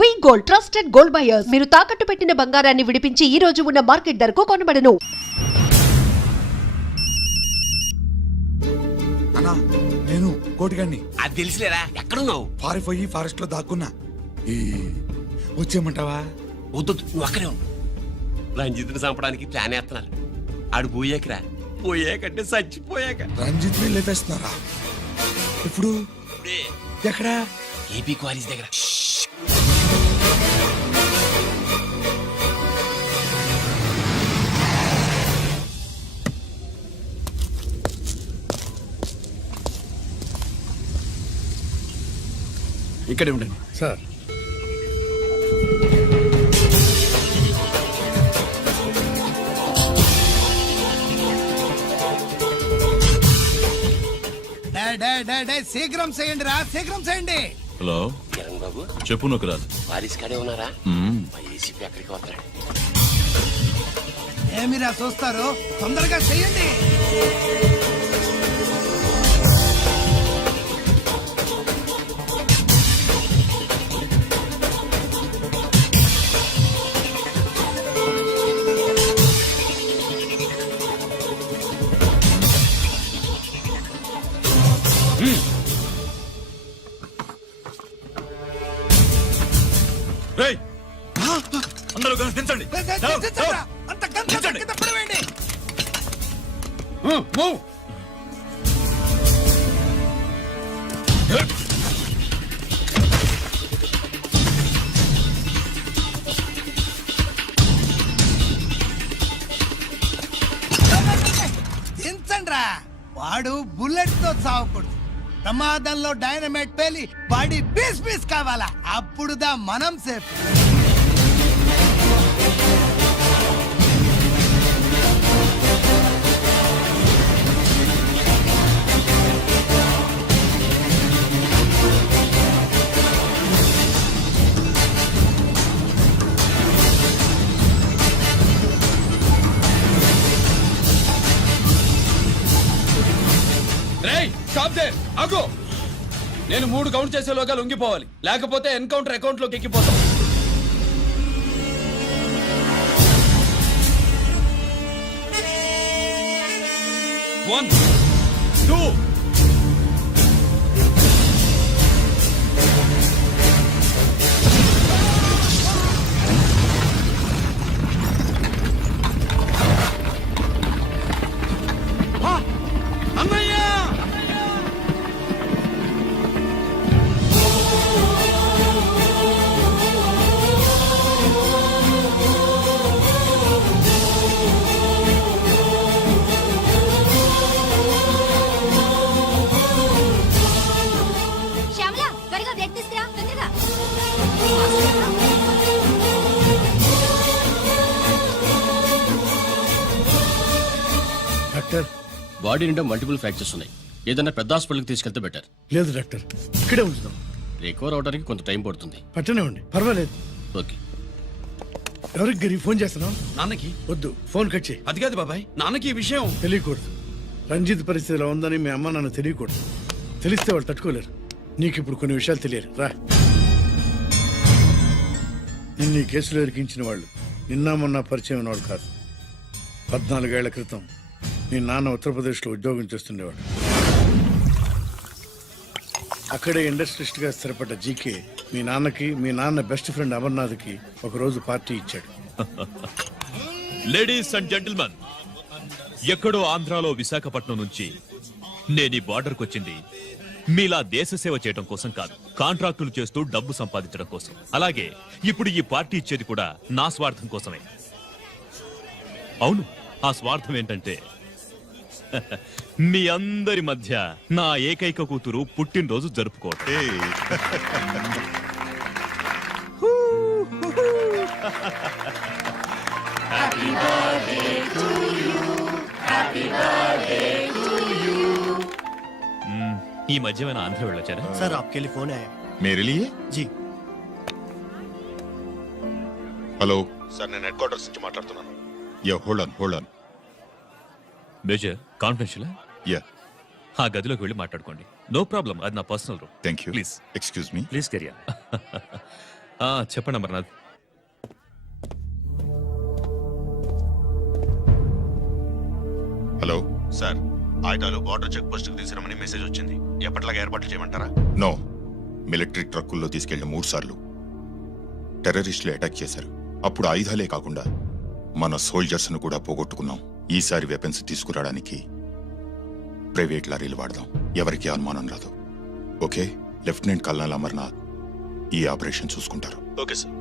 వి gold trusted gold buyers. మీరు తాకట్టు పెట్టిన బంగారాన్ని విడిపించి ఈ రోజు ఉన్న మార్కెట్ ధరకు కొనబడను. అన్నా నేను కోటిగాన్ని. అది తెలిసిలేరా, ఎక్కడున్నావు? పారిపోయి ఫారెస్ట్ లో దాక్కున్నా. వచ్చేయమంటావా? వద్దు, నువ్వు అక్కడే ఉన్నావు. రంజిత్ని చంపడానికి ప్లాన్ వేస్తున్నారు. ఆడు పోయాకరా, పోయాకంటే చచ్చిపోయాక. రంజిత్ ని లేపేస్తున్నారా? ఇప్పుడు ఎక్కడా? ఏపీ కాలేజ్ దగ్గర. ఇక్కడే ఉండండి సార్. శీఘ్రం చేయండి రా, శీఘ్రం చేయండి. హలో కిరణ్ బాబు, చెప్పు నొకరాజు. వారిస్ కాడే ఉన్నారా? మా ఏసీపీ ఎక్కడికి వస్తాడు? ఏమిరా చూస్తారు, తొందరగా చెయ్యండి. అందరూ దించండి. అంత కింద పడవేయండి. దించండ్రా. వాడు బుల్లెట్ తో చావకూడదు. ప్రమాదంలో డైనమైట్ పేలి బాడీ పీస్ పీస్ కావాలా, అప్పుడుదా మనం సేఫ్. నేను 3 కౌంట్ చేసేలోగా లొంగిపోవాలి, లేకపోతే ఎన్కౌంటర్ అకౌంట్ లోకి ఎక్కిపోతాం. 1 2 డాక్టర్, బాడీ నిండా మల్టిపుల్ ఫ్రాక్చర్స్ ఉన్నాయి. ఏదైనా పెద్ద హాస్పిటల్కి తీసుకెళ్తే బెటర్. లేదు డాక్టర్, ఇక్కడే ఉంచుదాం. రికవర్ అవడానికి కొంత టైం పడుతుంది. పట్టనే ఉండి పర్వాలేదు. ఓకే. ఎవరికి గిరి ఫోన్ చేస్తున్నావు? నాన్నకి. వద్దు, ఫోన్ కట్ చేయి. అది కాదు బాబాయ్, నాన్నకి ఈ విషయం తెలియకూడదు. రంజిత్ పరిస్థితిలో ఉందని మీ అమ్మ నాన్న తెలియకూడదు. తెలిస్తే వాళ్ళు తట్టుకోలేరు. నీకు ఇప్పుడు కొన్ని విషయాలు తెలియాలి. రా. నిన్ను ఈ కేసులో ఇరికించిన వాళ్ళు నిన్న మొన్న పరిచయం ఉన్నవాడు కాదు. 14 ఏళ్ల క్రితం మీ నాన్న ఉత్తరప్రదేశ్లో ఉద్యోగం చేస్తుండేవాడు. అక్కడే ఇండస్ట్రియలిస్ట్గా స్థిరపడ్డ జీకే మీ నాన్నకి, మీ నాన్న బెస్ట్ ఫ్రెండ్ అమర్నాథ్కి ఒకరోజు పార్టీ ఇచ్చాడు. లేడీస్ అండ్ జెంటిల్మెన్, ఎక్కడో ఆంధ్రాలో విశాఖపట్నం నుంచి నేను ఈ బార్డర్కి వచ్చింది మీలా దేశ సేవ చేయడం కోసం కాదు, కాంట్రాక్టులు చేస్తూ డబ్బు సంపాదించడం కోసం. అలాగే ఇప్పుడు ఈ పార్టీ ఇచ్చేది కూడా నా స్వార్థం కోసమే. అవును, ఆ స్వార్థం ఏంటంటే మీ అందరి మధ్య నా ఏకైక కూతురు పుట్టినరోజు జరుపుకోవటం. ఈ మధ్య ఏమైనా ఆంధ్ర వెళ్ళొచ్చారా? सर आपके लिए फोन आया। मेरे लिए? जी హలో సార్, నేను హెడ్ క్వార్టర్స్ నుంచి మాట్లాడుతున్నాను. Yeah, hold on. Major, confidential? Yeah, ఆ గదిలోకి వెళ్ళి మాట్లాడుకోండి. నో ప్రాబ్లం, అది నా personal room. Thank you. Please excuse me. Please career. చెప్పండి అమర్నాథ్. హలో సార్, ఆయుధాలు బార్డర్ చెక్ పోస్ట్ కి తీసుకురమని మెసేజ్ వచ్చింది. ఎప్పటిలాగా ఏర్పాట్లు చేయమంటారా? నో, మిలిటరీ ట్రక్కుల్లో తీసుకెళ్లిన 3 సార్లు టెర్రరిస్టులు అటాక్ చేశారు. అప్పుడు ఆయుధాలే కాకుండా మన సోల్జర్స్ ను కూడా పోగొట్టుకున్నాం. ఈసారి వెపన్స్ తీసుకురావడానికి ప్రైవేట్ లారీలు వాడదాం. ఎవరికి అనుమానం రాదు. ఓకే, లెఫ్టినెంట్ కల్నల్ అమర్నాథ్ ఈ ఆపరేషన్ చూసుకుంటారు. Okay sir.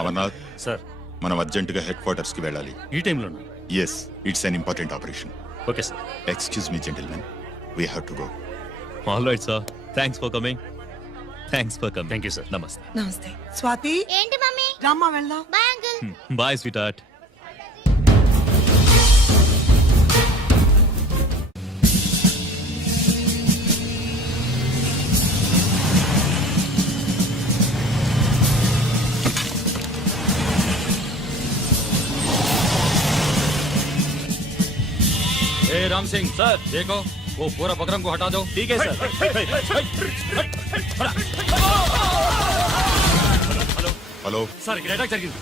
అమర్నాథ్ సార్, మనం అర్జెంటుగా హెడ్ క్వార్టర్స్ కి వెళ్ళాలి. ఈ టైంలోనూ? Yes, it's an important operation. Okay sir. Excuse me gentlemen, we have to go. All right sir, thanks for coming. Thank you sir. నమస్తే. నమస్తే స్వాతి. ఏంటి మమ్మీ? రామ్మా వెళ్దాం. Bye uncle. Bye sweetheart. Ram Singh sir, देखो वो पूरा बकरम को हटा दो. ठीक है सर. హలో సార్, ఇక్కడ అటాక్ జరిగింది.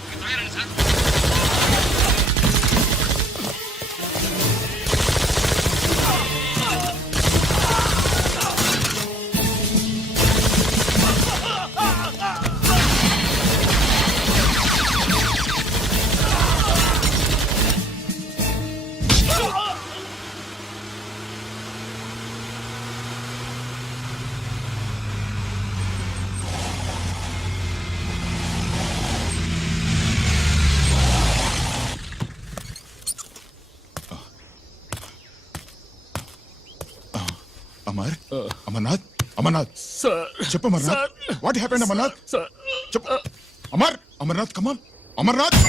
అమర్నాథ్, అమర్నాథ్ చెప్పు. Amarnath, what happened? అమర్నాథ్ చెప్పు. అమర్నాథ్ కమాన్, అమర్నాథ్.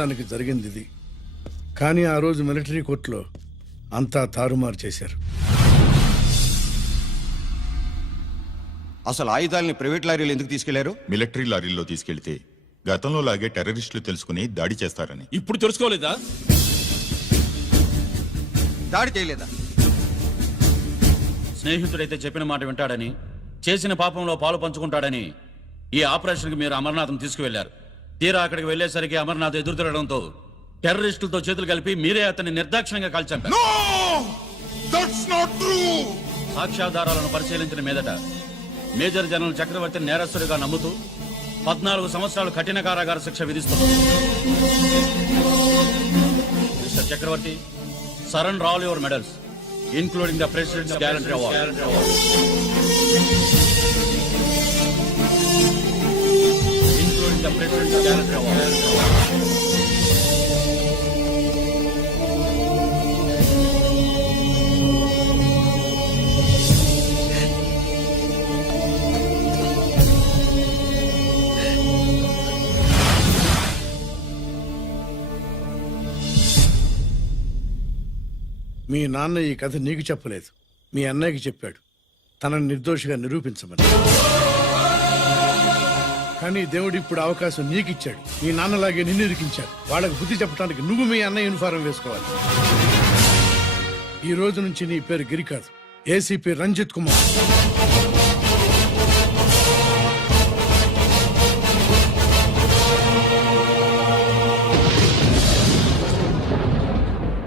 నిజానికి జరిగింది ఇది. కానీ ఆ రోజు మిలిటరీ కోర్టులో అంతా తారుమారు చేశారు. అసలు ఆయుధాలని ప్రైవేట్ లారీలు ఎందుకు తీసుకెళ్లారు? మిలిటరీ లారీల్లో తీసుకెళ్తే గతంలో లాగే టెర్రరిస్టులు తెలుసుకుని దాడి చేస్తారని. ఇప్పుడు తెలుసుకోలేదా? దాడి చేయలేదా? స్నేహితుడైతే చెప్పిన మాట వింటాడని, చేసిన పాపంలో పాలు పంచుకుంటాడని ఈ ఆపరేషన్కి మీరు అమర్నాథ్ను తీసుకువెళ్లారు. తీరా అక్కడికి వెళ్లేసరికి అమర్నాథ్ ఎదురు తిరగడంతో టెర్రరిస్టులతో చేతులు కలిపి మీరే అతన్ని నిర్దాక్షిణ్యంగా కాల్చారు. సాక్ష్యాధారాలను పరిశీలించిన మీదట మేజర్ జనరల్ చక్రవర్తిని నేరస్తుడిగా నమ్ముతూ 14 సంవత్సరాలు కఠిన కారాగార శిక్ష విధిస్తున్నారు. Mister Chakravarthy, surrender all your medals including the president's gallantry award. The President's Gallantry Award. మీ నాన్న ఈ కథ నీకు చెప్పలేదు, మీ అన్నయ్యకి చెప్పాడు, తనని నిర్దోషిగా నిరూపించమని. కానీ దేవుడు ఇప్పుడు అవకాశం నీకు ఇచ్చాడు. మీ నాన్నలాగే నిన్ను ఇరికించాడు. వాళ్ళకి బుద్ధి చెప్పడానికి నువ్వు మీ అన్న యూనిఫారం వేసుకోవాలి. ఈ రోజు నుంచి నీ పేరు గిరి కాదు, ఏసీపీ రంజిత్ కుమార్.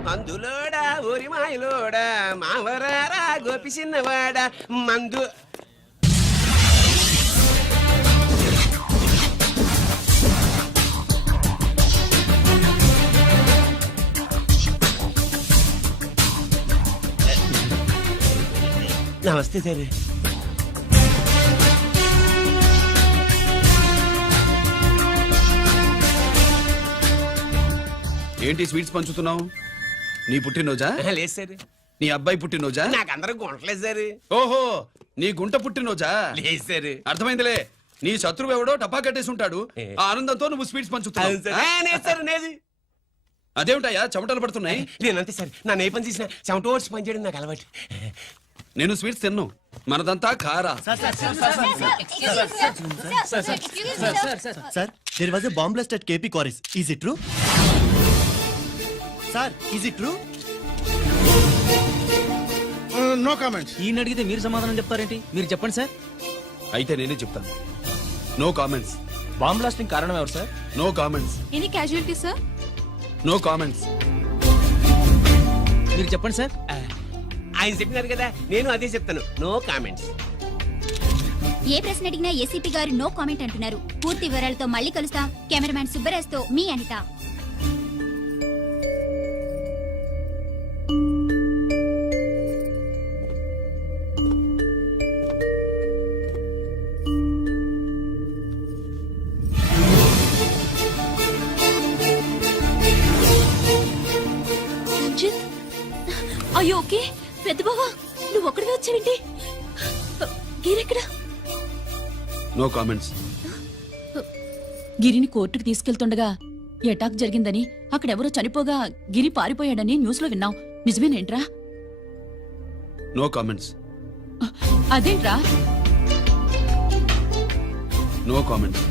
మందులోడా ఓరి మాయలోడా మావరారా గోపి చిన్నవాడా మందు. నమస్తే సార్. ఏంటి స్వీట్స్ పంచుతున్నావు? నీ పుట్టినరోజా? లేదు సార్, నీ అబ్బాయి పుట్టినరోజా? నాకు అందరూ గుంటలేదు సార్. ఓహో, నీ గుంట పుట్టినరోజా? లేదు సార్. అర్థమైందిలే. నీ శత్రువు ఎవడో టపా కట్టేసి ఉంటాడు. ఆ ఆనందంతో నువ్వు స్వీట్స్ పంచుతున్నావు. లేదు సార్ నేది. అదేమిటయ్యా చెమటలు పడుతున్నాయి? నేనంతే సార్. నా ఏ పని చేసిన చెమట ఓడ్చి పని చేయడం నాకు అలవాటు. నేను స్వీట్స్ తిన్ను. మనదంతా కారా. Sir, there was a bomb blast at KP Quarries. Is it true? Sir, is it true? No comments. ఈయన అడిగితే మీరు సమాధానం చెప్తారేంటి? మీరు చెప్పండి సార్. అయితే నేనే చెప్తాను. No comments. బాంబ్ బ్లాస్టింగ్ కారణం ఎవరు sir? No comments. Any casualty sir? No comments. మీరు చెప్పండి సార్. ఆయన చెప్పినారు కదా, నేను అదే చెప్తాను. No comments. ఏ ప్రశ్న అడిగినా ఏసీపీ గారు నో కామెంట్ అంటున్నారు. పూర్తి వివరాలతో మళ్ళీ కలుస్తాం. కెమెరామ్యాన్ సుబ్బరాజ్ తో మీ అనిత. అయ్యో ఓకే. పెద్ద బావా, నువ్వు ఒక్కడివే వచ్చావేంటి? గీరెక్కడా? No comments. గిరిని కోర్టుకు తీసుకెళ్తుండగా అటాక్ జరిగిందని, అక్కడెవరో చనిపోగా గిరి పారిపోయాడని న్యూస్ లో విన్నాం. నిజమేనేంట్రా? No comments. అదేంట్రా? No comments.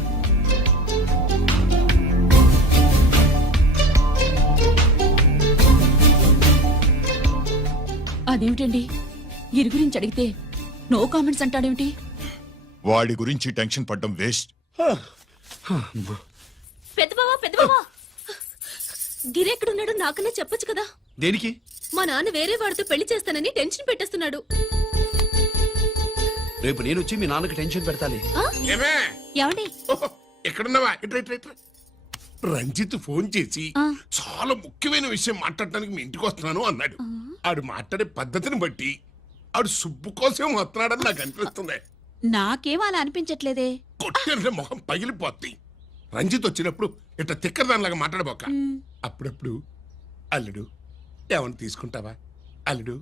అదేమిటండి, గిరి గురించి అడిగితే నో కామెంట్స్ అంటాడేమిటి? వాడి గురించి టెన్షన్ పడ్డం వేస్ట్. పెద్ద బావా, గిరి ఎక్కడున్నాడో నాకన్నా చెప్పొచ్చు కదా. దేనికి? మా నాన్న వేరే వాడితో పెళ్లి చేస్తానని టెన్షన్ పెట్టేస్తున్నాడు. రేపు నేను వచ్చి మీ నాన్నకి టెన్షన్ పెడతాలి. ఏమండి? ఎక్కడున్నావా? ఇట్రా ఇట్రా ఇట్రా. రంజిత్ ఫోన్ చేసి ఆ. చాలా ముఖ్యమైన విషయం మాట్లాడటానికి మీ ఇంటికి వస్తున్నాను అన్నాడు. ఆడు మాట్లాడే పద్ధతిని బట్టి ఆడు సుబ్బు కోసం వస్తున్నాడని నాకు అనిపిస్తుంది. నాకేం అలా అనిపించట్లేదే. కొట్టిన మొహం పగిలిపోద్ది. రంజిత్ వచ్చినప్పుడు ఇట్లా తిక్కరదానిలాగా మాట్లాడబోక. అప్పుడప్పుడు అల్లుడు ఏమన్నా తీసుకుంటావా, అల్లుడు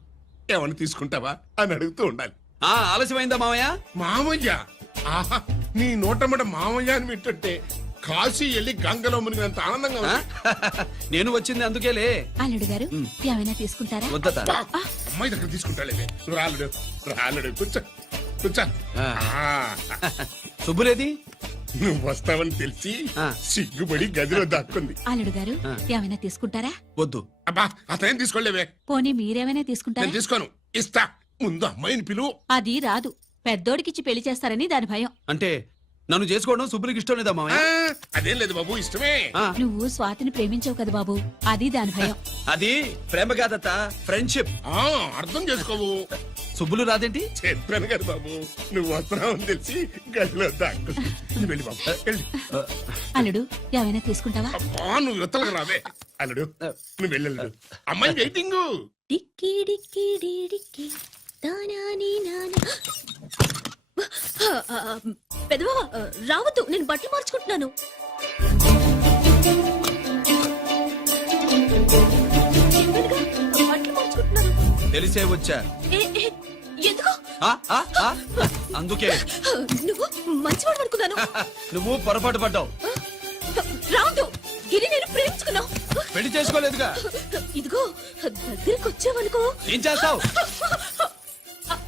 ఏమన్నా తీసుకుంటావా అని అడుగుతూ ఉండాలి. ఆలస్యమైందా మామయ్య? మామయ్య, ఆహా, నీ నోటమ్మట మామయ్య అని వింటుంటే కాశీ వెళ్ళి గంగలో మునిగినంత ఆనందంగా ఉంది. నేను వచ్చింది అందుకేలే. అల్లుడు గారు ఏమైనా తీసుకుంటారా? వద్దట. అబ్బా, అమ్మాయి దగ్గర తీసుకుంటాలే. నువ్వు రాలుడు రాలుడు కూర్చో కూర్చో. శుభ్రేది? నువ్వు వస్తావని తెలిసి సిగ్గుపడి గదిలో దాక్కుంది. అల్లుడు గారు ఏమైనా తీసుకుంటారా? వద్దు. అబ్బా, అతనేం తీసుకోలేవే. పోనీ మీరేమైనా నేను తీసుకుంటారా? తీసుకోను. ఇస్తా. ముందు అమ్మాయిని పిలువు. అది రాదు. పెద్దోడికిచ్చి పెళ్లి చేస్తారని దాని భయం. అంటే నన్ను చేసుకోవడం శుభ్రికి ఇష్టం లేదా మామయ్య? అదేం లేదు బాబు, ఇష్టమే. నువ్వు స్వాతిని ప్రేమించవు కదా బాబు, అది దాని భయం. అది ప్రేమ కాదత్త, ఫ్రెండ్షిప్. అర్థం చేసుకోవు. సుబ్బులు రాదేంటి? చెప్పాను కదా బాబు, నువ్వు వస్తున్నావని తెలిసి గదిలో దాక్కుంది. నువ్వు వెళ్ళి బాబు వెళ్ళి. అల్లుడు ఏమైనా తీసుకుంటావా? అబ్బా, నువ్వు యువతలకు రావే. అల్లుడు నువ్వు వెళ్ళడు. అమ్మాయి వెయిటింగ్. డిక్కి డిక్కి డిక్కి దానాని నానా. పెద్దవా రావద్దు, నేను బట్టలు మార్చుకుంటున్నాను. బట్టలు మార్చుకుంటున్నాను. తెలిసే వచ్చా. ఎందుకు? అందుకే. నువ్వు మంచివాడు అనుకున్నాను. నువ్వు పొరపాటు పడ్డావు. రావద్దు, గిరి నేను ప్రేమించుకున్నావు. పెళ్లి చేసుకోలేదుగా. ఇదిగో దగ్గరికి వచ్చావనుకో. ఏం చేస్తావు?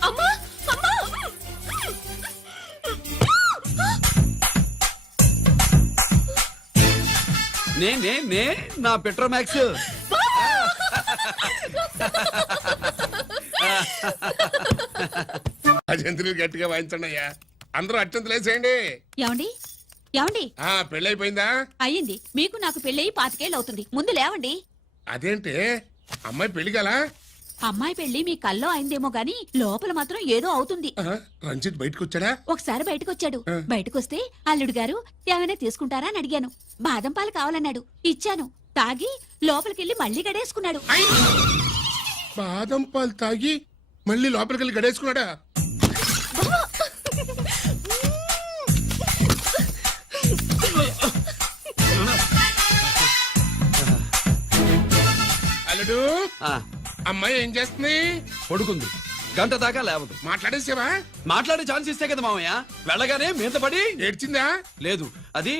అమ్మా అమ్మా. నే నా పెట్రోమాక్స్. అజంతులు గట్టిగా వాయించండి అయ్యా. అందరూ అత్యంతలు వేసేయండి. ఏమండి ఏమండి? పెళ్ళైపోయిందా? అయ్యింది. మీకు నాకు పెళ్ళయి 25 ఏళ్ళు అవుతుంది. ముందు లేవండి. అదేంటి అమ్మాయి పెళ్లి గల? అమ్మాయి పెళ్లి మీ కల్లో అయిందేమో గాని లోపల మాత్రం ఏదో అవుతుంది. రంజిత్ బయటకు వచ్చాడా? ఒకసారి బయటకొచ్చాడు. బయటకొస్తే అల్లుడు గారు ఏమైనా తీసుకుంటారా అని అడిగాను. బాదం పాలు కావాలన్నాడు. ఇచ్చాను. తాగి లోపలికెళ్ళి మళ్ళీ గడేసుకున్నాడు. బాదం పాలు తాగి మళ్ళీ లోపలికి వెళ్ళి గడేసుకున్నాడా? అల్లుడు అమ్మాయి ఏం చేస్తుంది? పడుకుంది, గంట దాకా లేవదు. మాట్లాడేసావా? మాట్లాడే ఛాన్స్ ఇస్తే కదా మామయ్య. వెళ్ళగానే మీద పడి ఏడ్చిందా? లేదు, అది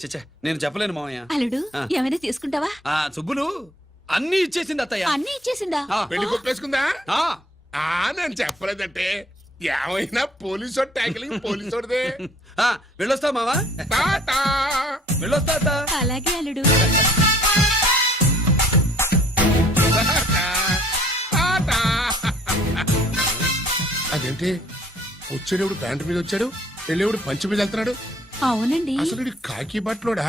చచ్చా నేను చెప్పలేను మామయ్య. అల్లుడు ఆ. ఏమైనా తీసుకుంటావా? ఆ సుబ్బులు అన్ని ఇచ్చేసింది అత్తయ్య. అన్ని ఇచ్చేసిందా? ఆ, పెళ్లి కొప్పేసుకుందా? ఆ, నేను చెప్పలేదంటే ఏమైనా పోలీసోడు ట్యాకిలింగ్ పోలీసోడిదే. వెళ్ళొస్తా మావా, టాటా. వెళ్ళొస్తా అత్త. అలాగే అల్లుడు. టాటా. అదేంటి వచ్చేటప్పుడు ప్యాంటు మీద వచ్చాడు, వెళ్ళేవాడు పంచి మీద వెళ్తున్నాడు. అవునండి. అసలు ఈడు కాకి బట్టలోడా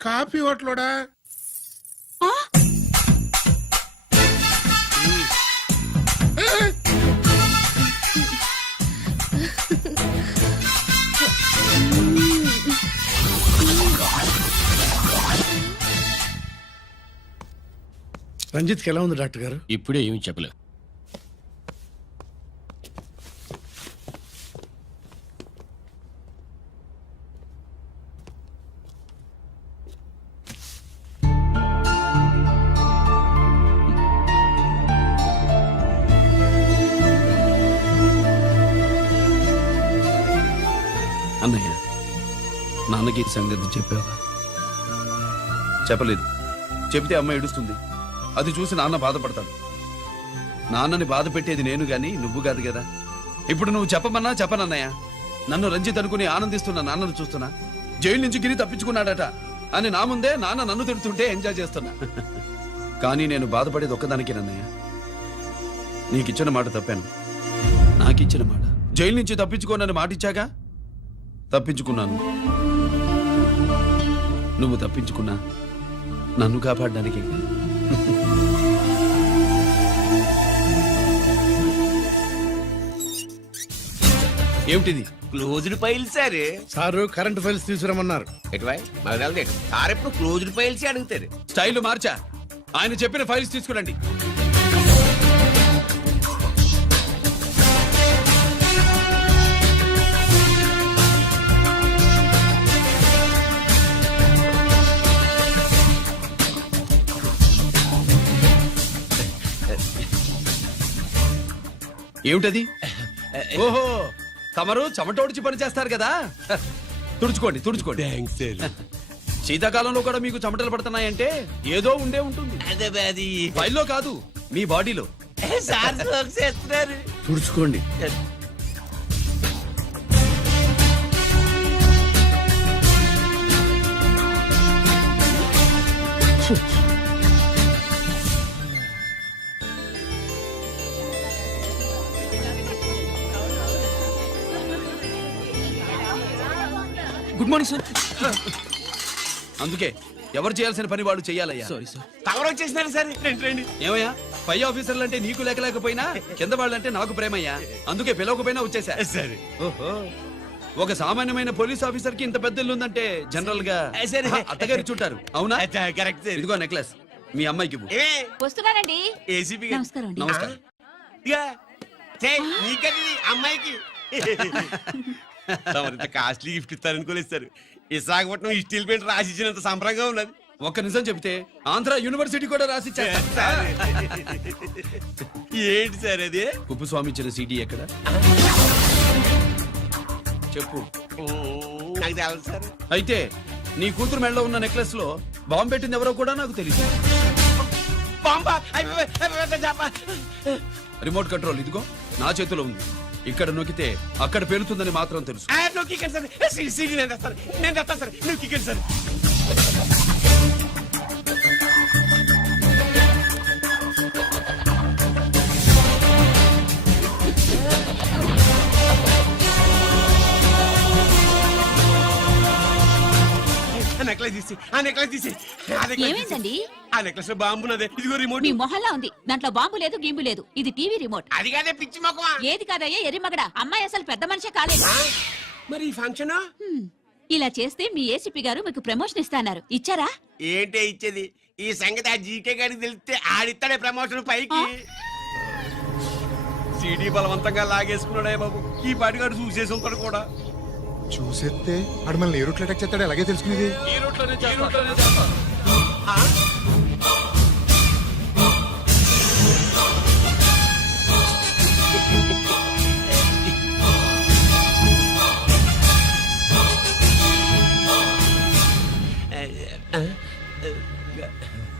కాఫీ బట్టలోడా? ఆ, రంజిత్కి ఎలా ఉంది డాక్టర్ గారు? ఇప్పుడే ఏమి చెప్పలే. అన్నయ్య, నాన్నకి ఈ సంగతి చెప్పావా? చెప్పలేదు. చెబితే అమ్మ ఏడుస్తుంది. అది చూసి నాన్న బాధపడతాడు. నాన్నని బాధ పెట్టేది నేను గాని నువ్వు కాదు కదా. ఇప్పుడు నువ్వు చెప్పమన్నా చెప్పనన్నయ్య. నన్ను రంజిత్ అనుకుని ఆనందిస్తున్న నాన్నను చూస్తున్నా. జైలు నుంచి గిరి తప్పించుకున్నాడట అని నా ముందే నాన్న నన్ను తిడుతుంటే ఎంజాయ్ చేస్తున్నా. కానీ నేను బాధపడేది ఒక్కదానికేనన్నయ్య. నీకిచ్చిన మాట తప్పాను. నాకిచ్చిన మాట జైలు నుంచి తప్పించుకోనని మాట ఇచ్చాగా, తప్పించుకున్నాను. నువ్వు తప్పించుకున్నా నన్ను కాపాడడానికి. ఏమిటిది? Closed file sir. Sir current files తీసుకురమ్మన్నారు. ఎటువై మాకు తెలదేటు సార్ ఎప్పుడు క్లోజ్డ్ ఫైల్స్ అడుగుతారు. స్టైల్ మార్చా. ఆయన చెప్పిన ఫైల్స్ తీసుకురండి. ఏమిటది? ఓహో, తమరు చెమటోడిచి పని చేస్తారు కదా. తుడుచుకోండి తుడుచుకోండి. Thanks sir. శీతాకాలంలో కూడా మీకు చెమటలు పడుతున్నాయంటే ఏదో ఉండే ఉంటుంది. అదే అది ఫైల్లో కాదు, మీ బాడీలో. సార్ జోక్స్ చేస్తున్నారు. తుడుచుకోండి. Good morning sir. అందుకే ఎవరు చేయాల్సిన పని వాళ్ళు చెయ్యాలయ్యా. Sorry sir. తమరు వచ్చేసినారు సార్. రండి రండి. ఏమయ్యా, పై ఆఫీసర్లు అంటే నీకు లేకపోయినా కింద వాళ్ళంటే నాకు ప్రేమయ్యా. అందుకే పిలవకపోయినా వచ్చేసా. సరే. ఓహో, ఒక సామాన్యమైన పోలీస్ ఆఫీసర్ కి ఇంత పెద్ద ఇల్లు ఉందంటే జనరల్ గా సరే. అత్తగారి చుట్టారు. అవునా? Correct sir. ఇదిగో నెక్లెస్ మీ అమ్మాయికి ఇవ్వు. వస్తున్నానండి. ఏసీపీ నమస్కారం అండి. నమస్కారం. నీకది అమ్మాయికి తమరింత కాస్ట్లీ గిఫ్ట్ ఇస్తారనుకోలేదు సార్. విశాఖపట్నం ఈ స్టీల్ పెయింట్ రాసి ఇచ్చినంత సంబరంగా ఉన్నది. ఒక్క నిజం చెబితే ఆంధ్ర యూనివర్సిటీ కూడా రాసిచ్చా. ఏంటి సార్ అది? కుప్పస్వామి ఇచ్చిన సీడీ ఎక్కడ చెప్పు. నాకు తెలదు సార్. అయితే నీ కూతురు మెడలో ఉన్న నెక్లెస్ లో బాంబు పెట్టింది ఎవరో కూడా నాకు తెలియదు. బాంబా రిమోట్ కంట్రోల్ ఇదిగో నా చేతిలో ఉంది. ఇక్కడ నొక్కితే అక్కడ పేలుతుందని మాత్రం తెలుసు. నువ్వు కిక్కండి సార్. సీడీ నేను తెస్తాను. నేను తెస్తాను సార్. నువ్వు కిక్కండి సార్. నెక్లెస్ తీసి ఆ నెక్లెస్ తీసి ఏమైందండి? ఆ నెక్లెస్ లో బాంబు ఉన్నదే. ఇదిగో రిమోట్. మీ మొహల్లా ఉంది. దాంట్లో బాంబు లేదు, గింబు లేదు. ఇది టీవీ రిమోట్. అది కాదే పిచ్చి మొక్కమా. ఏది కాదయ్యా ఎర్రిమగడా. అమ్మాయి అసలు పెద్ద మనిషే కాలేదు. మరి ఈ ఫంక్షన్ ఇలా చేస్తే మీ ఏసీపీ గారు మీకు ప్రమోషన్ ఇస్తాన్నారు. ఇచ్చారా? ఏంటే ఇచ్చేది? ఈ సంగతి ఆ జీకే గారికి తెలిస్తే ఆడిస్తాడే ప్రమోషన్ పైకి. సీడీ బలవంతంగా లాగేసుకున్నాడే బాబు. ఈ పాటిగాడు చూసేసి ఉంటాడు కూడా. చూసేస్తే ఆడు మనల్ని ఏ రూట్లో అటాక్ చేస్తాడో ఎలాగే తెలుసుకునేది. ఈ రూట్లోనే చేస్తాను.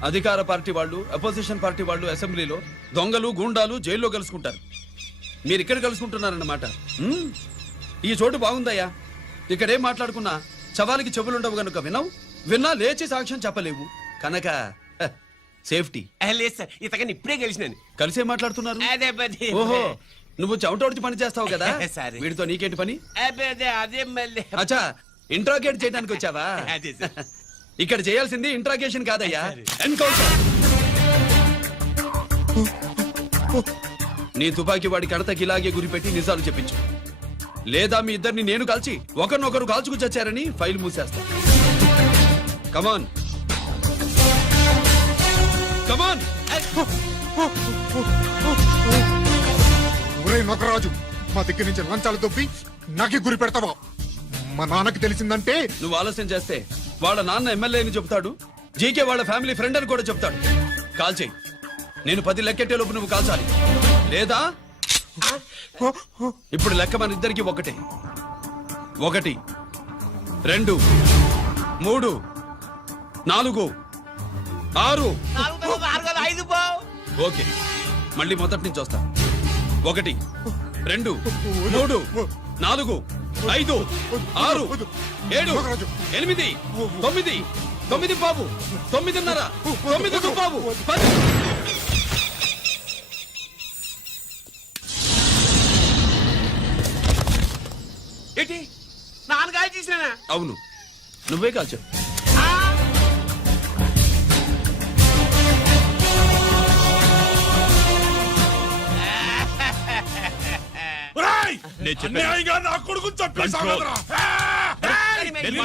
అధికార పార్టీ వాళ్ళు అపోజిషన్ పార్టీ వాళ్ళు అసెంబ్లీలో, దొంగలు గూండాలు జైల్లో కలుసుకుంటారు. మీరు ఇక్కడ కలుసుకుంటున్నారన్నమాట. ఈ చోటు బాగుందయ్యా. ఇక్కడేం మాట్లాడుకున్నా శవాలకి చెవులుండవు గనుక విన్నా లేచి సాక్ష్యం చెప్పలేవు కనుక సేఫ్టీ. లేదు సార్, ఇతగాని ఇప్పుడే కలిసినాను. కలిసే మాట్లాడుతున్నారు. అదే పది. ఓహో, నువ్వు చెమటోడిచి పని చేస్తావు కదా. సరే. వీడితో నీకేంటి పని? అదే మళ్ళీ. అచ్చా, ఇంట్రాగేట్ చేయడానికి వచ్చావా? అదే సార్. ఇక్కడ చేయాల్సింది ఇంట్రాగేషన్ కాదయ్యా, ఎన్కౌంటర్. నీ తుపాకీ వాడి కడతకి ఇలాగే గురిపెట్టి నిజాలు చెప్పించు, లేదా మీ ఇద్దరిని నేను కాల్చి ఒకరినొకరు కాల్చుకు చచ్చారని ఫైల్ మూసేస్తా. కమాన్ కమాన్. ఒరే నొకరాజు, మా దగ్గర నుంచి లంచాలు దొబ్బి నాకే గురి పెడతావా? మా నాన్నకి తెలిసిందంటే నువ్వు ఆలస్యం చేస్తే వాళ్ళ నాన్న ఎమ్మెల్యే అని చెప్తాడు, జీకే వాళ్ళ ఫ్యామిలీ ఫ్రెండ్ అని కూడా చెప్తాడు. కాల్ చేయి. నేను 10 లెక్కెట్టే లోపు నువ్వు కాల్చాలి, లేదా ఇప్పుడు లెక్క మన ఇద్దరికి ఒకటే. 1 2 3 4 6. ఓకే, మళ్ళీ మొదటి నుంచి వస్తా. 1 2 3 4 5 6 7 8 9 9 బాబు 9:30 9 బాబు 10. ఏంటి నాన్నగారు చేసినా? అవును, నువ్వే కాల్చావు. నేను చెప్పాను. నా కొడుకు Control. నేను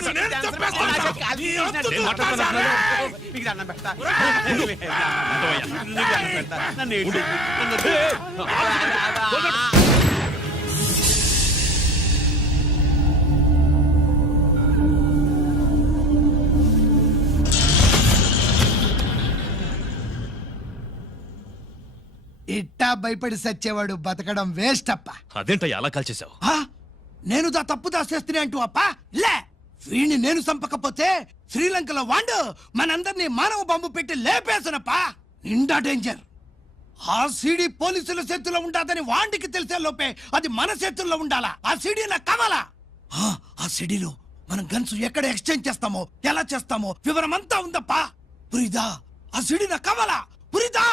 మీకు దండం పెడతా. ఇట్టా భయపడి సచ్చేవాడు బతకడం వేస్ట్ అప్ప. అదేంటయ్యా అలా కాల్చేశావు? నేను తప్పు దాచేస్తున్నా అంటూ అప్ప లే. వీణ్ణి నేను చంపకపోతే శ్రీలంకలో వాండు మనందరినీ మానవ బాంబు పెట్టి లేపేసనప్ప. నిండా డేంజర్. ఆ సీడీ పోలీసుల చేతుల్లో ఉండాదని వాండికి తెలిసే లోపే అది మన చేతుల్లో ఉండాలా. ఆ సీడీ నాకు కావాలా. ఆ సీడీలో మనం గన్స్ ఎక్కడ ఎక్స్చేంజ్ చేస్తామో, ఎలా చేస్తామో వివరం అంతా ఉందప్ప. పురిదా, ఆ సీడీ నాకు కావాలా. పురిదా.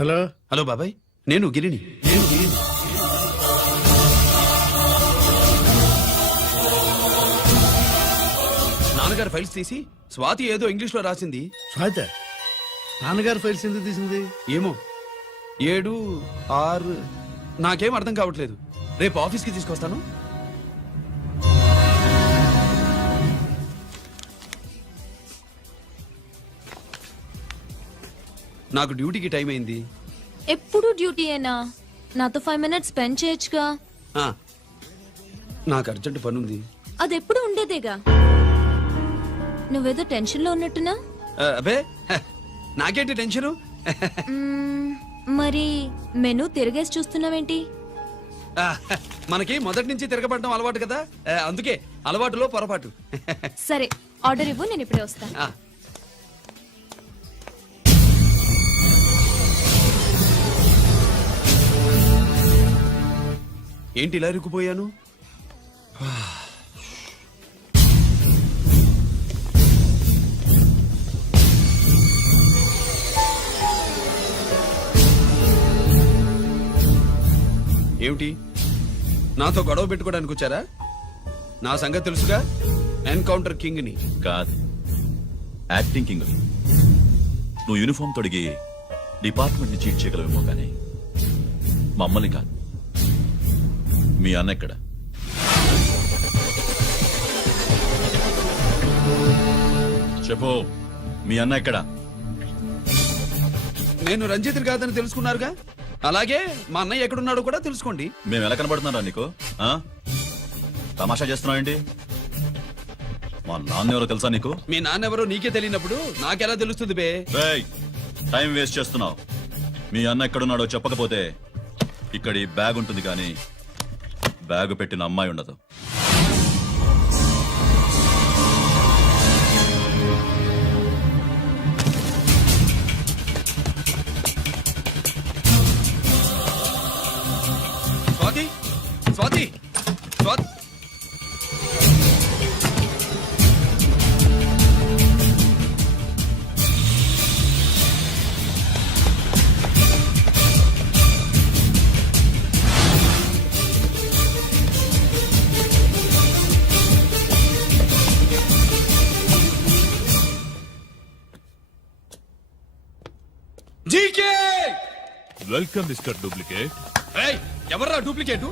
హలో హలో బాబాయ్, నేను గిరిని. నాన్నగారు ఫైల్స్ తీసి స్వాతి ఏదో ఇంగ్లీష్ లో రాసింది. స్వాతి నాన్నగారు ఫైల్స్ ఎందుకు తీసింది? ఏమో 7 6 నాకేం అర్థం కావట్లేదు. రేపు ఆఫీస్కి తీసుకొస్తాను. నాకు డ్యూటీకి టైం అయింది. ఎప్పుడు డ్యూటీయేనా? నాతో 5 minutes స్పెండ్ చేయొచ్చుగా. నాకు అర్జెంట్ పని ఉంది. అది ఎప్పుడు ఉండేదేగా. నువ్వేదో టెన్షన్ లో ఉన్నట్టునా? అబే నాకేంటి టెన్షను? మరి మెను తిరిగేసి చూస్తున్నావేంటి? మనకి మొదటి నుంచి తిరగబడడం అలవాటు కదా, అందుకే అలవాటులో పొరపాటు. సరే ఆర్డర్ ఇవ్వు, నేను ఇప్పుడే వస్తాను. ఆ, ఏంటి ఇలా ఇరుక్కుపోయాను? ఏమిటి, నాతో గొడవ పెట్టుకోవడానికి వచ్చారా? నా సంగతి తెలుసుగా, ఎన్కౌంటర్ కింగ్ ని. కాదు, యాక్టింగ్ కింగ్. నువ్వు యూనిఫామ్ తొడిగి డిపార్ట్మెంట్ ని చీట్ చేయగలవేమో కానీ మమ్మల్ని కాదు. మీ అన్న ఎక్కడ? చెప్పు, మీ అన్న ఎక్కడ? నేను రంజిత్ కాదని తెలుసుకున్నారుగా, అలాగే మా అన్నయ్య ఎక్కడున్నాడో కూడా తెలుసుకోండి. మేము ఎలా కనబడుతున్నారా నీకు? ఆ? తమాషా చేస్తున్నావేంటి? మా నాన్న ఎవరో తెలుసా నీకు? మీ నాన్నెవరో నీకే తెలియనప్పుడు నాకెలా తెలుస్తుంది బే? రేయ్, టైం వేస్ట్ చేస్తున్నావు. మీ అన్న ఎక్కడున్నాడో చెప్పకపోతే ఇక్కడ ఈ బ్యాగ్ ఉంటుంది కానీ బ్యాగ్ పెట్టిన అమ్మాయి ఉండదు. Swathi, Swathi, Swathi. GK! Welcome mister duplicate. ఏయ్, ఎవర్రా డూప్లికేటు?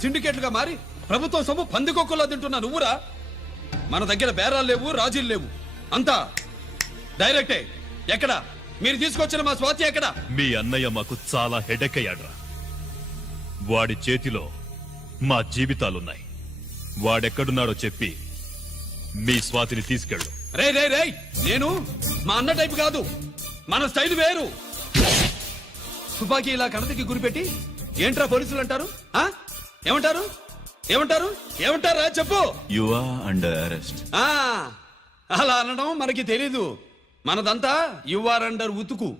సిండికేట్లుగా మారి ప్రభుత్వం సొమ్ము పందికొక్కులో తింటున్నా నువ్వురా? మన దగ్గర బేరాలు లేవు, రాజీలు లేవు, అంతా డైరెక్టే. ఎక్కడ మీరు తీసుకొచ్చిన మా స్వాతి ఎక్కడ? మీ అన్నయ్య మాకు చాలా హెడెక్ అయ్యాడ్రా. వాడి చేతిలో మా జీవితాలున్నాయి. వాడెక్కడున్నాడో చెప్పి మీ స్వాతిని తీసుకెళ్ళు. రే రే రే, నేను మా అన్న టైపు కాదు, మన స్టైల్ వేరు. తుపాకీ ఇలా కణతికి గురిపెట్టి ఏంట్రా పోలీసులు అంటారు? ఆ? ఏమంటారు? ఏమంటారు? ఏమంటారా చెప్పు. You are under arrest. ఆ, అలా అనడం మనకి తెలీదు. మనదంతా యువర్ అండర్ ఉతుకు.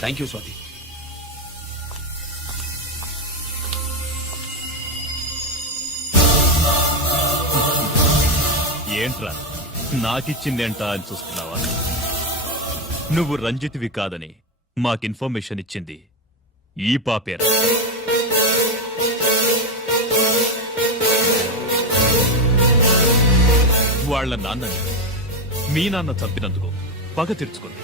Thank you Swathi. ఏంట్రా నాకిచ్చిందేంటా అని చూస్తున్నావా? నువ్వు రంజిత్వి కాదని మాకు ఇన్ఫర్మేషన్ ఇచ్చింది ఈ పాపేరా. వాళ్ళ నాన్నని మీ నాన్న చంపినందుకు పగ తీర్చుకుంది.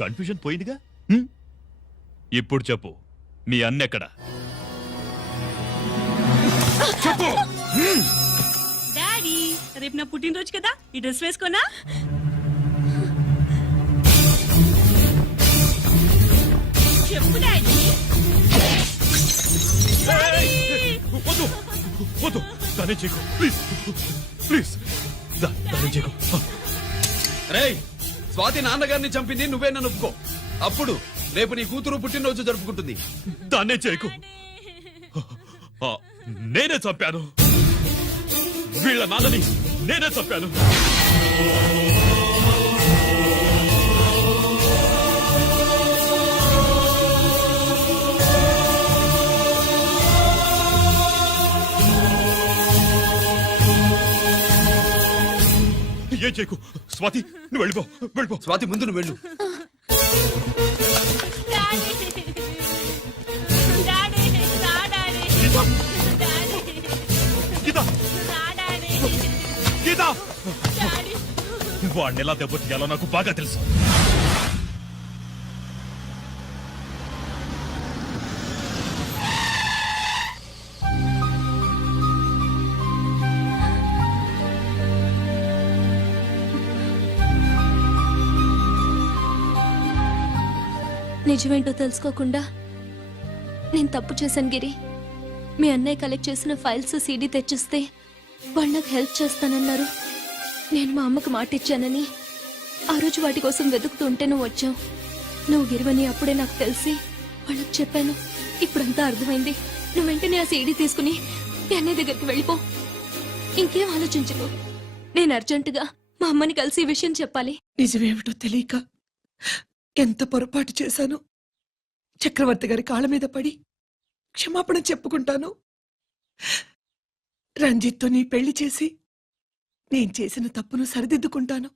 కన్ఫ్యూజన్ పోయిందిగా. ఇప్పుడు చెప్పు, మీ అన్నెక్కడా? చెప్పు. డాడీ, రేపు నా పుట్టినరోజు కదా, ఈ డ్రెస్ వేసుకోనా? చెప్పు డాడీ. వద్దు వద్దు, దానే చేయకు ప్లీజ్ ప్లీజ్, దానే చేయకు. రేయ్, స్వాతి నాన్నగారిని చంపింది నువ్వే నన్ను ఒప్పుకో. అప్పుడు రేపు నీ కూతురు పుట్టినరోజు జరుపుకుంటుంది. దాన్నే చేయకు. నేనే చంపాను, వీళ్ళ నాన్నని నేనే చంపాను. ఏం చేయకు స్వాతి నువ్వు వెళ్ళిపో స్వాతి ముందు నువ్వు వెళ్ళు. గీత గీత వాడిని ఎలా దెబ్బతీయాలో నాకు బాగా తెలుసు. నిజమేంటో తెలుసుకోకుండా నేను తప్పు చేశాను గిరి. మీ అన్నయ్య కలెక్ట్ చేసిన ఫైల్స్ సీడీ తెచ్చిస్తే వాళ్ళు నాకు హెల్ప్ చేస్తానన్నారు. నేను మా అమ్మకు మాట ఇచ్చానని ఆ రోజు వాటి కోసం వెతుకుతుంటే నువ్వు వచ్చావు. నువ్వు గిరివని అప్పుడే నాకు తెలిసి వాళ్ళకి చెప్పాను. ఇప్పుడంతా అర్థమైంది. నువ్వు వెంటనే ఆ సీడీ తీసుకుని మీ అన్నయ్య దగ్గరికి వెళ్ళిపో. ఇంకేం ఆలోచించకు. నేను అర్జెంటుగా మా అమ్మని కలిసి ఈ విషయం చెప్పాలి. నిజమేమిటో తెలియక ఎంత పొరపాటు చేశాను. చక్రవర్తి గారి కాళ్ళ మీద పడి క్షమాపణ చెప్పుకుంటాను. రంజిత్తో నీ పెళ్లి చేసి నేను చేసిన తప్పును సరిదిద్దుకుంటాను.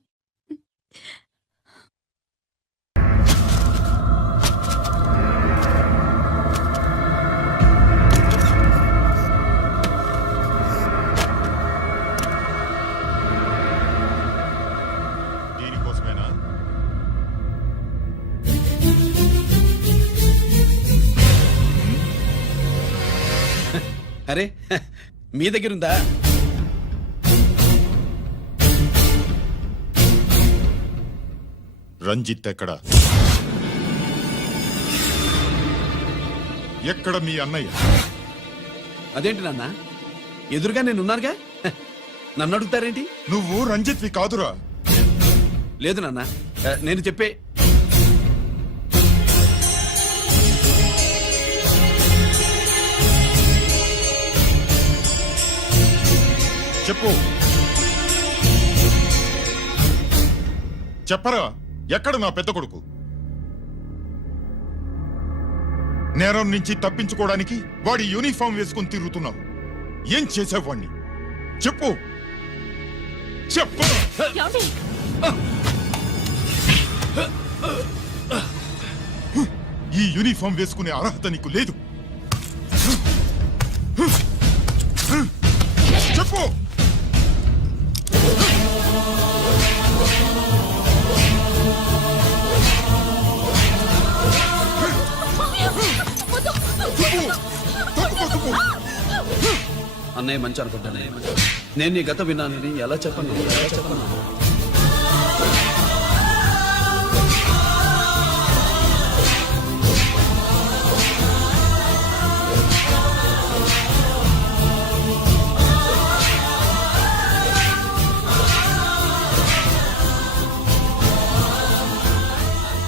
దీనికోసమేనా? అరే మీ దగ్గర ఉందా? రంజిత్ ఎక్కడ? ఎక్కడ మీ అన్నయ్య? అదేంటి నాన్న, ఎదురుగా నేను ఉన్నారుగా, నన్ను అడుగుతారేంటి? నువ్వు రంజిత్వి కాదురా. లేదు నాన్న, నేను చెప్పే చెప్పు. చెప్పరా, ఎక్కడ నా పెద్ద కొడుకు? నేరం నుంచి తప్పించుకోవడానికి వాడి యూనిఫామ్ వేసుకుని తిరుగుతున్నావు. ఏం చేసావు వాణ్ణి? చెప్పు చెప్పు. ఈ యూనిఫామ్ వేసుకునే అర్హత నీకు లేదు. చెప్పు. అన్నయ్య మంచి అనుకుంటానే. నేను నీ గత విన్నానని ఎలా చెప్పను?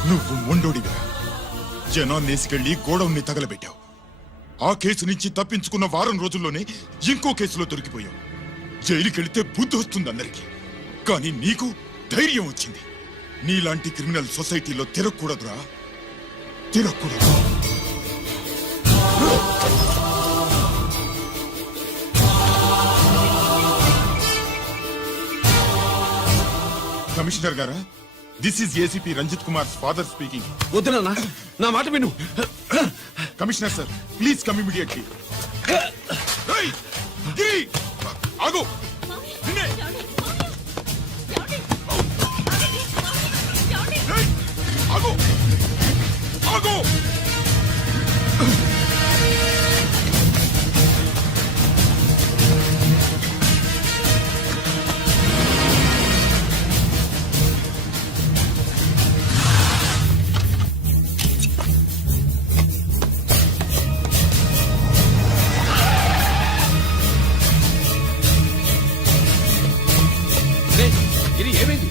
నువ్వు మొండోడిగా జనాన్నేసుకెళ్లి గోడౌన్ని తగలబెట్టావు. ఆ కేసు నుంచి తప్పించుకున్న వారం రోజుల్లోనే ఇంకో కేసులో దొరికిపోయావు. జైలుకెళ్తే బుద్ధి వస్తుంది అందరికీ, కానీ నీకు ధైర్యం వచ్చింది. నీలాంటి క్రిమినల్ సొసైటీలో తిరగకూడదురా, తిరగకూడదు. కమిషనర్ గారా, this is ACP Ranjith Kumar father speaking. వద్దు నాన్న, నా మాట విను. Commissioner sir, please come immediately. ఆగు. నిన్నే. ఏయ్, ఆగు. ఆగు. ఇది ఏమైంది?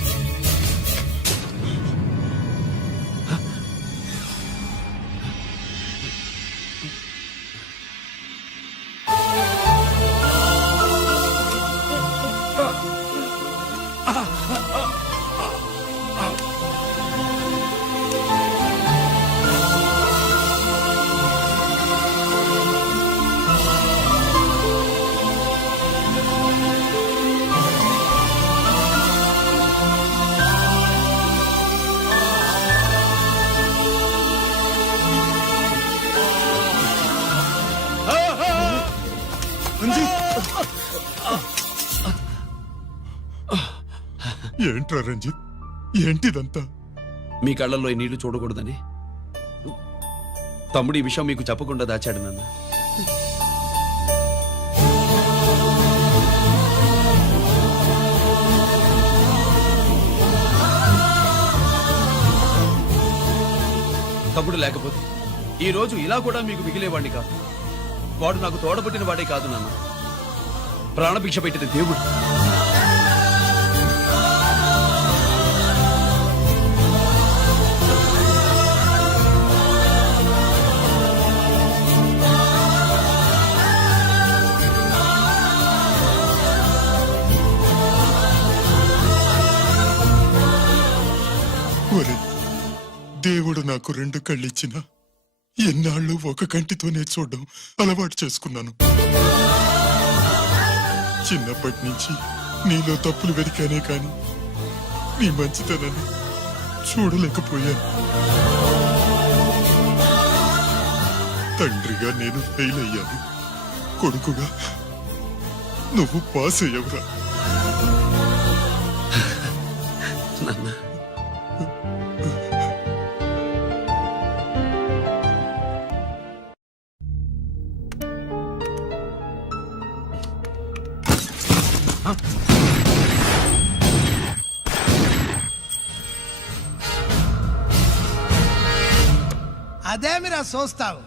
ఏంట్రా రంజిత్ ఏంటిదంతా? మీ కళ్ళల్లో ఈ నీళ్లు చూడకూడదని తమ్ముడు ఈ విషయం మీకు చెప్పకుండా దాచాడు నాన్న. తమ్ముడు లేకపోతే ఈ రోజు ఇలా కూడా మీకు మిగిలేవాడిని కాదు. వాడు నాకు తోడబుట్టిన వాడే కాదు నాన్న, ప్రాణభిక్ష పెట్టిన దేవుడు. ఒరే, దేవుడు నాకు 2 కళ్ళిచ్చినా ఎన్నాళ్ళు ఒక కంటితోనే చూడడం అలవాటు చేసుకున్నాను. చిన్నప్పటి నుంచి నీలో తప్పులు వెతికానే కాని నీ మంచితనాన్ని చూడలేకపోయాను. తండ్రిగా నేను ఫెయిల్ అయ్యాను, కొడుకుగా నువ్వు పాస్ అయ్యవురా. నాన్న అదేమిరా చూస్తావు?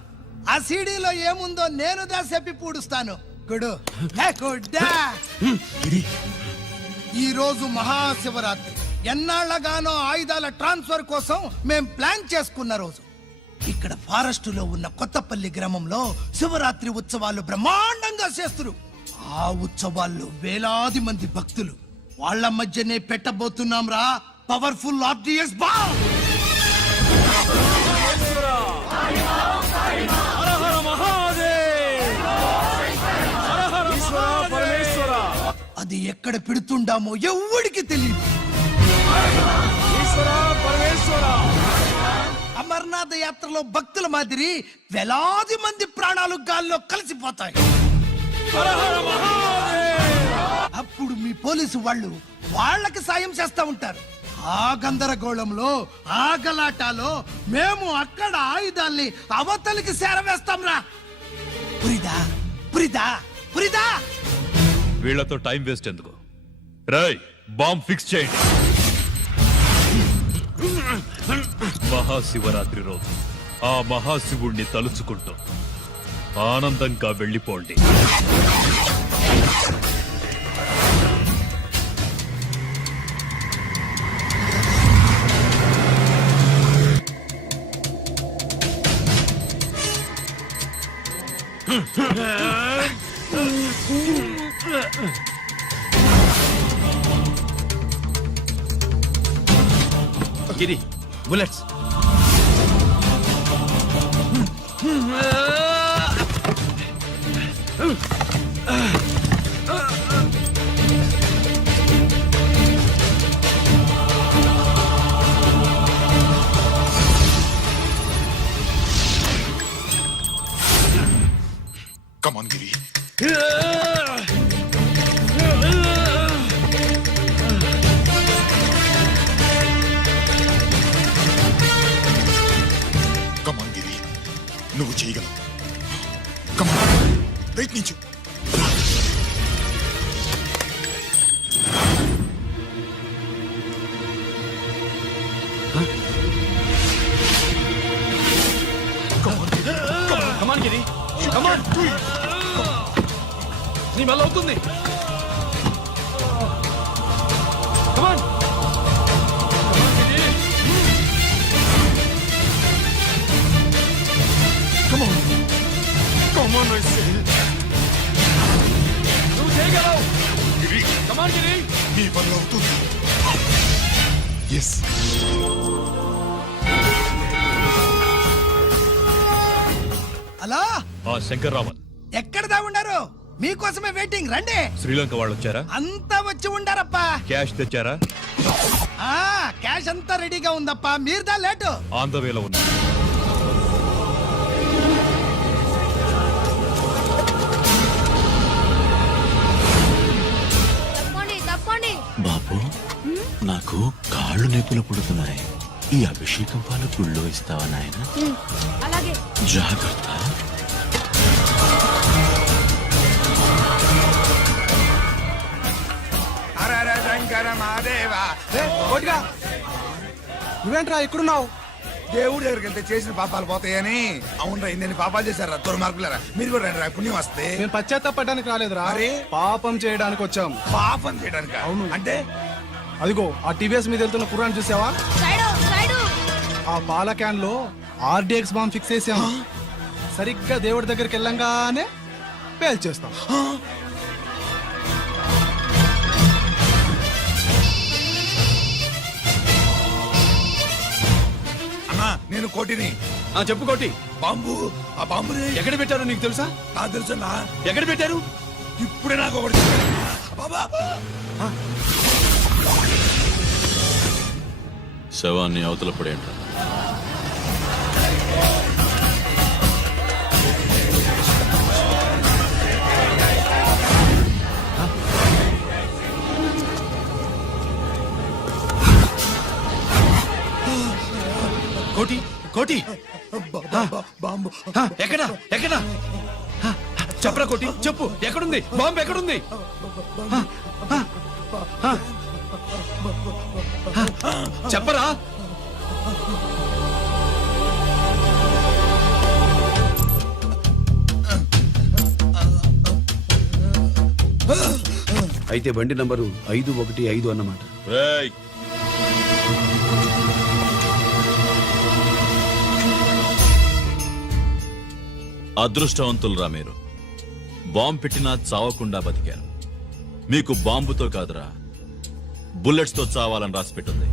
ఆ సీడీలో ఏముందో నేను చెప్పి పూడుస్తాను. గుడు గుడ్డా. ఈ రోజు మహాశివరాత్రి. ఎన్నాళ్లగానో ఆయుధాల ట్రాన్స్ఫర్ కోసం మేం ప్లాన్ చేసుకున్న రోజు. ఇక్కడ ఫారెస్ట్ లో ఉన్న కొత్తపల్లి గ్రామంలో శివరాత్రి ఉత్సవాలు బ్రహ్మాండంగా చేస్తున్నారు. ఆ ఉత్సవాల్లో వేలాది మంది భక్తులు. వాళ్ళ మధ్యనే పెట్టబోతున్నాం రా పవర్ఫుల్ ఆర్డిఎస్ బాంబ్. అది ఎక్కడ పెడుతుండామో ఎవ్వడికి తెలియదు. అమర్నాథ యాత్రలో భక్తుల మాదిరి వేలాది మంది ప్రాణాలు గాల్లో కలిసిపోతాయి. అప్పుడు మీ పోలీసు వాళ్ళు వాళ్ళకి సాయం చేస్తా ఉంటారు. ఆ గందరగోళంలో ఆ గలాటాలో మేము అక్కడ ఆయుధాల్ని అవతలికి చేరవేస్తాం రా. పురిదా పురిదా పురిదా. వీళ్లతో టైం వేస్ట్ ఎందుకు? రాయ్, బాంబ్ ఫిక్స్ చేయండి. మహాశివరాత్రి రోజు ఆ మహాశివుణ్ణి తలుచుకుంటూ ఆనందంగా వెళ్ళిపోండి. గిరి, bullets. Come on, Giri. Come on, Giri. నువ్వు చేయగలవు. Come on. ప్రయత్నించు. Come on, Giri. Come on. నీ వల్ల అవుతుంది. Come on. Come on. Come on, I say. నువ్వు చేయగలవు. గిరి, Come on, Giri. నీ వల్ల అవుతుంది. Yes. అలా ఆ శంకర్రామన్ ఎక్కడ దాగుండారు? మీకోసమే వెయిటింగ్. రండి. శ్రీలంక వాళ్ళు వచ్చారా? అంతా వచ్చి ఉండారప్పా. క్యాష్ తెచ్చారా? క్యాష్ అంతా రెడీగా ఉందప్పా. మీరుదా లేటు. ఆన్ ద వేలో ఉన్నారు. కోరికలు పుడుతున్నాయి. ఈ అభిషేకం పాలు గుళ్ళో ఇస్తావా నాయన? అలాగే. జాగ్రత్త. నువ్వేంట్రా ఎక్కడున్నావు? దేవుడి దగ్గరికి వెళ్తే చేసిన పాపాలు పోతాయని. అవునరా, ఇన్ని పాపాలు చేశారా దుర్మార్గులరా. మీరు కూడా రండి రా, పుణ్యం వస్తే. నేను పశ్చాత్తాపడడానికి రాలేదురా, పాపం చేయడానికి వచ్చాం. పాపం చేయడానికి? అవును. అంటే అదిగో ఆ టీవీఎస్ మీద వెళ్తున్న కుర్రాన్ని చూసావా? ఆ పాల క్యాన్ లో ఆర్డిఎక్స్ బాంబ్ ఫిక్స్ చేసాం. సరిగ్గా దేవుడి దగ్గరికి వెళ్ళంగానే పేల్చేస్తాం. అన్నా, నేను కోటిని. చెప్పు కోటి. బాంబు, ఆ బాంబుని ఎక్కడ పెట్టారో నీకు తెలుసా? నాకు తెలుసన్నా. ఎక్కడ పెట్టారు? ఇప్పుడే నాకు ఒకటి బాబా. శవాన్ని అవతల పడేయండి. కోటి కోటి బాంబు ఎక్కడ ఎక్కడ చెప్పరా కోటి, చెప్పు. ఎక్కడుంది బాంబు? ఎక్కడుంది? చెప్పరా. అయితే బండి నంబరు 515 అన్నమాట. అదృష్టవంతులరా మీరు. బాంబు పెట్టినా చావకుండా బతికారు. మీకు బాంబుతో కాదురా, బుల్లెట్స్ తో చావాలని రాసి పెట్టింది.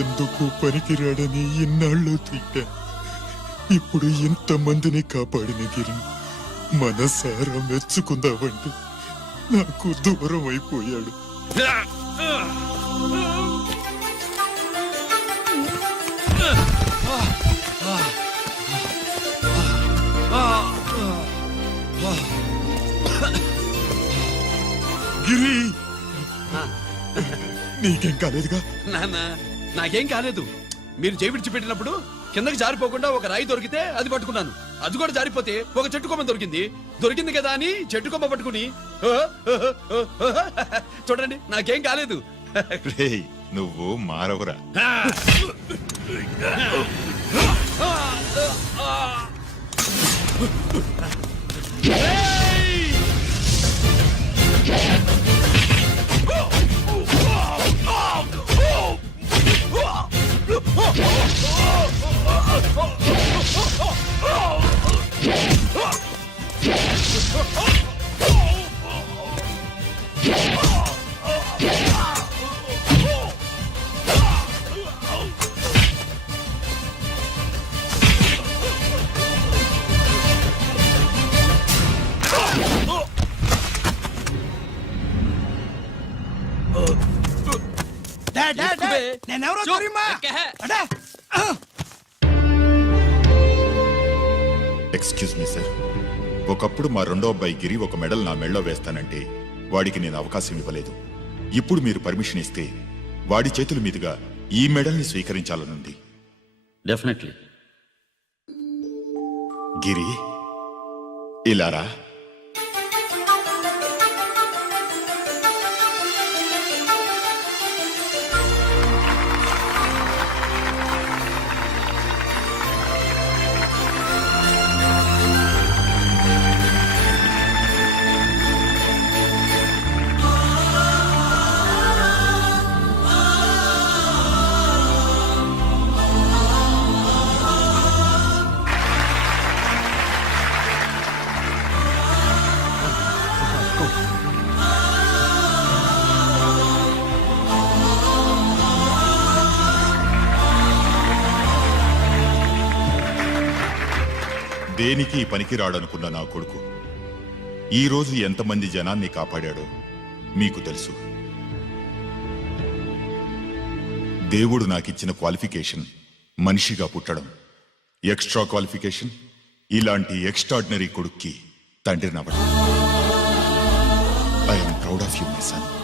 ఎందుకు పనికిరాడని ఇన్నాళ్ళు తిట్టా. ఇప్పుడు ఎంతమందిని కాపాడిన గిరి మనసారా మెచ్చుకుందామంటే నాకు దూరం అయిపోయాడు. గిరి, నీకేం కాలేదుగా? నాన్న నాకేం కాలేదు. మీరు చేయి విడిచిపెట్టినప్పుడు కిందకి జారిపోకుండా ఒక రాయి దొరికితే అది పట్టుకున్నాను. అది కూడా జారిపోతే ఒక చెట్టు కొమ్మ దొరికింది కదా అని చెట్టు కొమ్మ పట్టుకుని చూడండి నాకేం కాలేదు. రేయ్, నువ్వు మారవురా. నేనెవరో తెలియమా? అడే! ఎక్స్క్యూజ్ మీ సార్, ఒకప్పుడు మా రెండో అబ్బాయి గిరి ఒక మెడల్ నా మెడలో వేస్తానంటే వాడికి నేను అవకాశం ఇవ్వలేదు. ఇప్పుడు మీరు పర్మిషన్ ఇస్తే వాడి చేతుల మీదుగా ఈ మెడల్ని స్వీకరించాలనుంది. డెఫినెట్లీ. గిరి, ఇలారా. దేనికి పనికి రాడనుకున్న నా కొడుకు ఈ రోజు ఎంతమంది జనాన్ని కాపాడాడో మీకు తెలుసు. దేవుడు నాకిచ్చిన క్వాలిఫికేషన్ మనిషిగా పుట్టడం. ఎక్స్ట్రా క్వాలిఫికేషన్ ఇలాంటి ఎక్స్ట్రాడినరీ కొడుక్కి తండ్రినవ్వడం. I'm proud of you my sun.